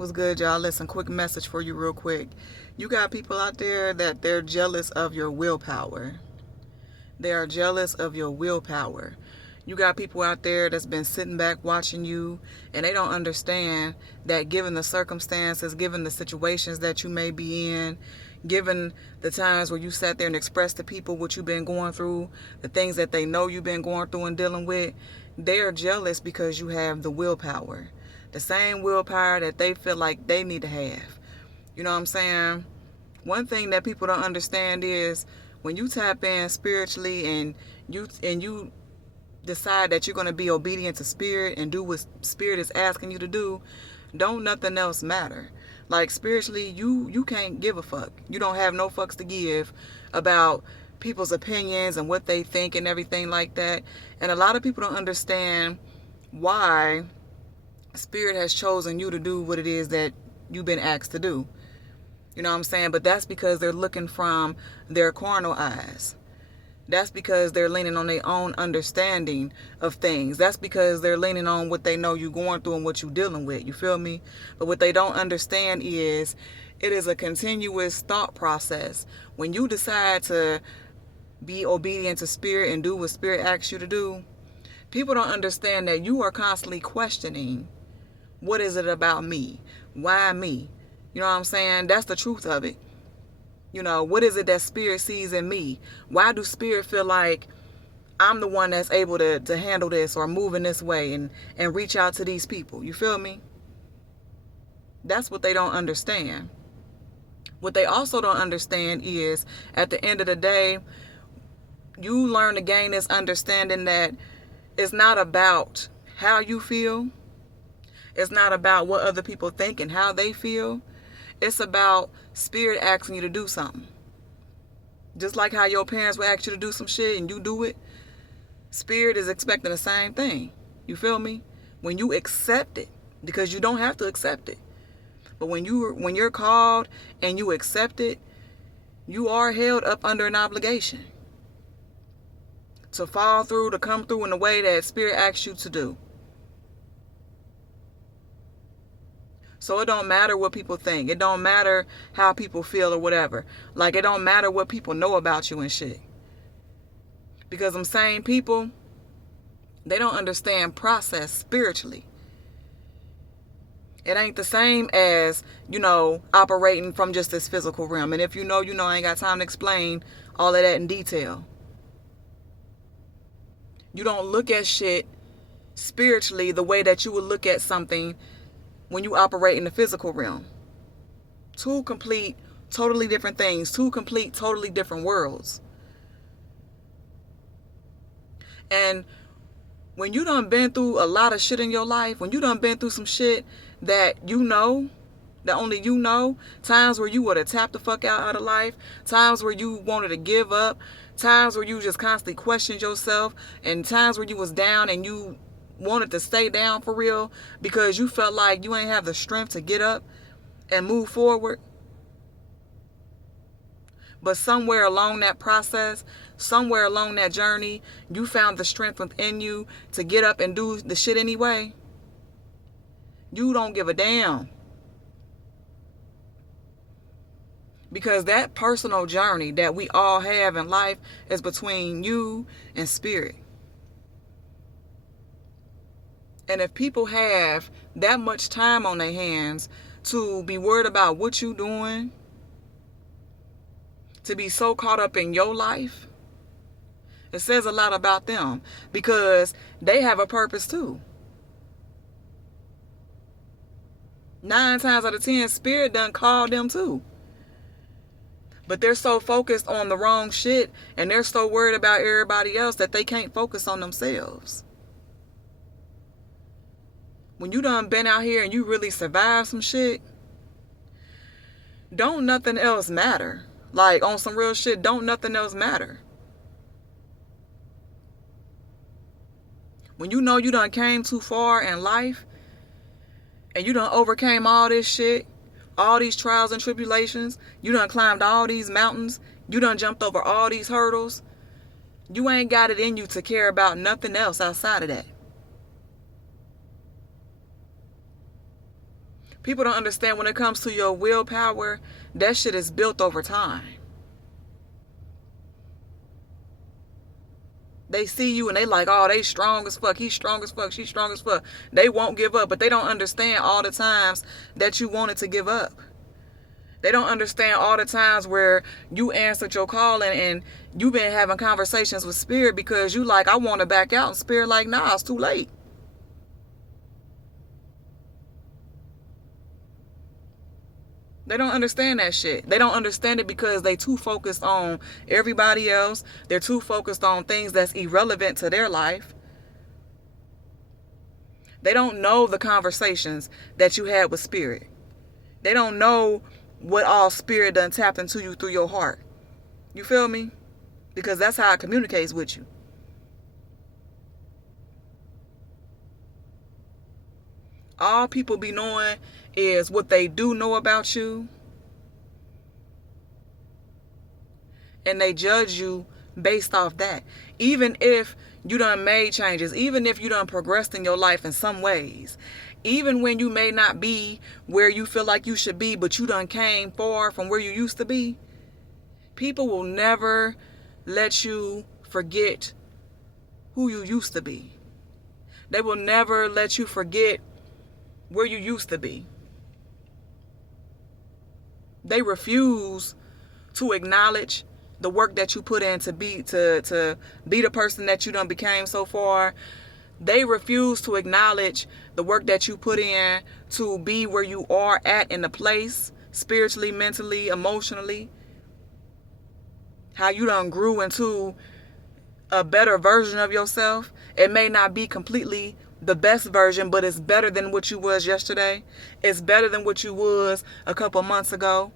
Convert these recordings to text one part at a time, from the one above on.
What's good, y'all? Listen, quick message for you real quick. You got people out there that they're jealous of your willpower. They are jealous of your willpower. You got people out there that's been sitting back watching you, and they don't understand that given the circumstances, given the situations that you may be in, given the times where you sat there and expressed to people what you've been going through, the things that they know you've been going through and dealing with, they are jealous because you have the willpower. The same willpower that they feel like they need to have. You know what I'm saying? One thing that people don't understand is when you tap in spiritually and you decide that you're going to be obedient to spirit and do what spirit is asking you to do, don't nothing else matter. Like spiritually, you can't give a fuck. You don't have no fucks to give about people's opinions and what they think and everything like that. And a lot of people don't understand why spirit has chosen you to do what it is that you've been asked to do. You know what I'm saying? But that's because they're looking from their carnal eyes. That's because they're leaning on their own understanding of things. That's because they're leaning on what they know you're going through and what you're dealing with. You feel me? But what they don't understand is it is a continuous thought process. When you decide to be obedient to spirit and do what spirit asks you to do, people don't understand that you are constantly questioning, what is it about me? Why me? You know what I'm saying? That's the truth of it. You know, what is it that spirit sees in me? Why do spirit feel like I'm the one that's able to handle this or move in this way and reach out to these people? You feel me? That's what they don't understand. What they also don't understand is at the end of the day, you learn to gain this understanding that it's not about how you feel. It's not about what other people think and how they feel. It's about spirit asking you to do something. Just like how your parents would ask you to do some shit and you do it, spirit is expecting the same thing. You feel me? When you accept it, because you don't have to accept it. But when you're called and you accept it, you are held up under an obligation to follow through, to come through in the way that spirit asks you to do. So it don't matter what people think. It don't matter how people feel or whatever. Like, it don't matter what people know about you and shit. Because them same people, they don't understand process spiritually. It ain't the same as, operating from just this physical realm. And if you know, I ain't got time to explain all of that in detail. You don't look at shit spiritually the way that you would look at something when you operate in the physical realm. Two complete, totally different things. Two complete, totally different worlds. And when you done been through a lot of shit in your life, when you done been through some shit that that only you know, times where you would have tapped the fuck out of life, times where you wanted to give up, times where you just constantly questioned yourself, and times where you was down and you wanted to stay down for real because you felt like you ain't have the strength to get up and move forward. But somewhere along that process, somewhere along that journey, you found the strength within you to get up and do the shit anyway. You don't give a damn. Because that personal journey that we all have in life is between you and spirit. And if people have that much time on their hands to be worried about what you're doing, to be so caught up in your life, it says a lot about them because they have a purpose too. 9 times out of 10, spirit done called them too. But they're so focused on the wrong shit and they're so worried about everybody else that they can't focus on themselves. When you done been out here and you really survived some shit, don't nothing else matter. Like, on some real shit, don't nothing else matter. When you know you done came too far in life and you done overcame all this shit, all these trials and tribulations, you done climbed all these mountains, you done jumped over all these hurdles, you ain't got it in you to care about nothing else outside of that. People don't understand when it comes to your willpower, that shit is built over time. They see you and they like, oh, they strong as fuck. He's strong as fuck. She's strong as fuck. They won't give up, but they don't understand all the times that you wanted to give up. They don't understand all the times where you answered your call and you've been having conversations with Spirit because you like, I want to back out. And Spirit like, nah, it's too late. They don't understand that shit. They don't understand it because they too focused on everybody else. They're too focused on things that's irrelevant to their life. They don't know the conversations that you had with Spirit. They don't know what all Spirit done tapped into you through your heart. You feel me? Because that's how it communicates with you. All people be knowing is what they do know about you. And they judge you based off that. Even if you done made changes, even if you done progressed in your life in some ways, even when you may not be where you feel like you should be, but you done came far from where you used to be, people will never let you forget who you used to be. They will never let you forget where you used to be. They refuse to acknowledge the work that you put in to be the person that you done became so far. They refuse to acknowledge the work that you put in to be where you are at in the place, spiritually, mentally, emotionally. How you done grew into a better version of yourself. It may not be completely the best version, but it's better than what you was yesterday. It's better than what you was a couple months ago.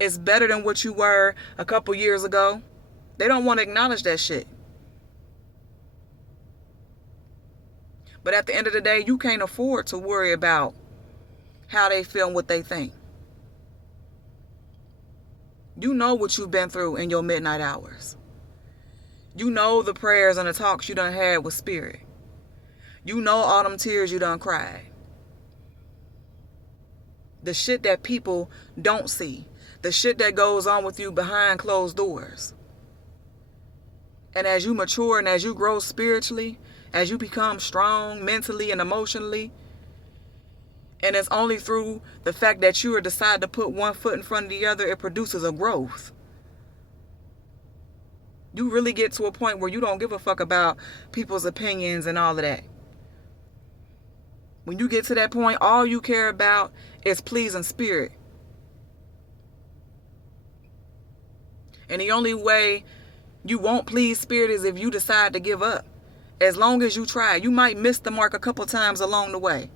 It's better than what you were a couple years ago. They don't want to acknowledge that shit. But at the end of the day, you can't afford to worry about how they feel and what they think. You know what you've been through in your midnight hours. You know the prayers and the talks you done had with Spirit. You know all them tears you done cried. The shit that people don't see. The shit that goes on with you behind closed doors. And as you mature and as you grow spiritually, as you become strong mentally and emotionally, and it's only through the fact that you decide to put one foot in front of the other, it produces a growth. You really get to a point where you don't give a fuck about people's opinions and all of that. When you get to that point, all you care about is pleasing Spirit. And the only way you won't please Spirit is if you decide to give up. As long as you try, you might miss the mark a couple times along the way.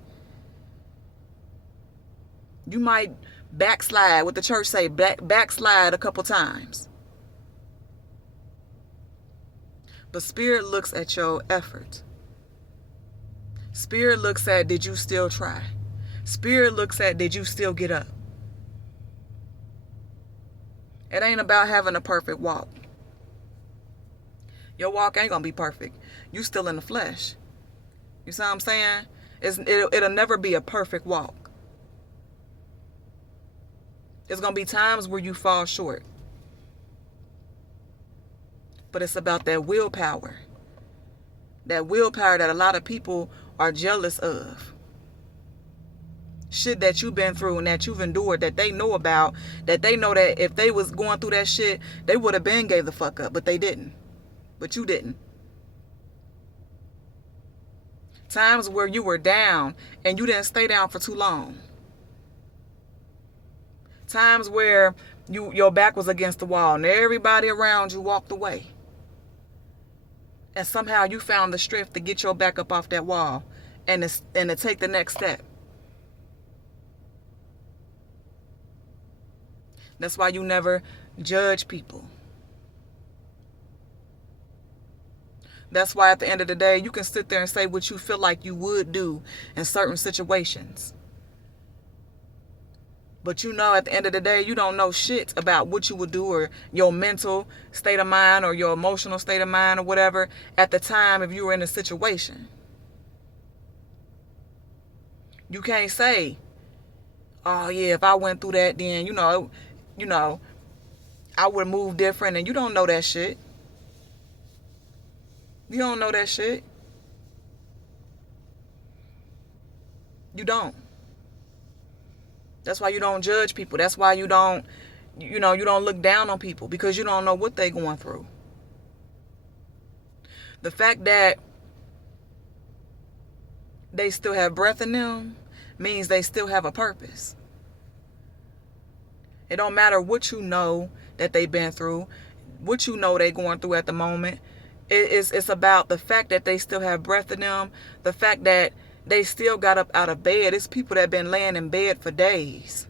You might backslide, what the church say, backslide a couple times. But Spirit looks at your effort. Spirit looks at, did you still try? Spirit looks at, did you still get up? It ain't about having a perfect walk. Your walk ain't gonna be perfect. You still in the flesh. You see what I'm saying? It'll never be a perfect walk. There's gonna be times where you fall short. But it's about that willpower. That willpower that a lot of people are jealous of. Shit that you've been through and that you've endured, that they know about, that they know that if they was going through that shit, they would have been gave the fuck up, but they didn't. But you didn't. Times where you were down and you didn't stay down for too long. Times where your back was against the wall and everybody around you walked away. And somehow you found the strength to get your back up off that wall and to take the next step. That's why you never judge people. That's why at the end of the day, you can sit there and say what you feel like you would do in certain situations. But you know, at the end of the day, you don't know shit about what you would do or your mental state of mind or your emotional state of mind or whatever at the time if you were in a situation. You can't say, oh yeah, if I went through that, then I would move different. And you don't know that shit. You don't know that shit. You don't. That's why you don't judge people. That's why you don't look down on people, because you don't know what they going through. The fact that they still have breath in them means they still have a purpose. It don't matter what you know that they've been through, what you know they're going through at the moment. It's about the fact that they still have breath in them, the fact that they still got up out of bed. It's people that been laying in bed for days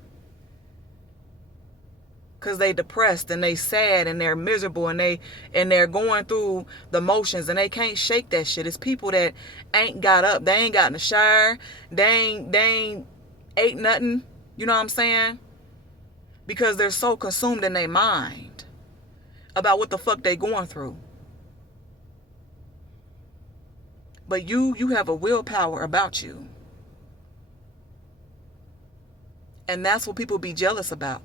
because they depressed and they sad and they're miserable and they're going through the motions and they can't shake that shit. It's people that ain't got up. They ain't got in the shower. They ain't ate nothing. You know what I'm saying? Because they're so consumed in their mind about what the fuck they going through. But you have a willpower about you. And that's what people be jealous about.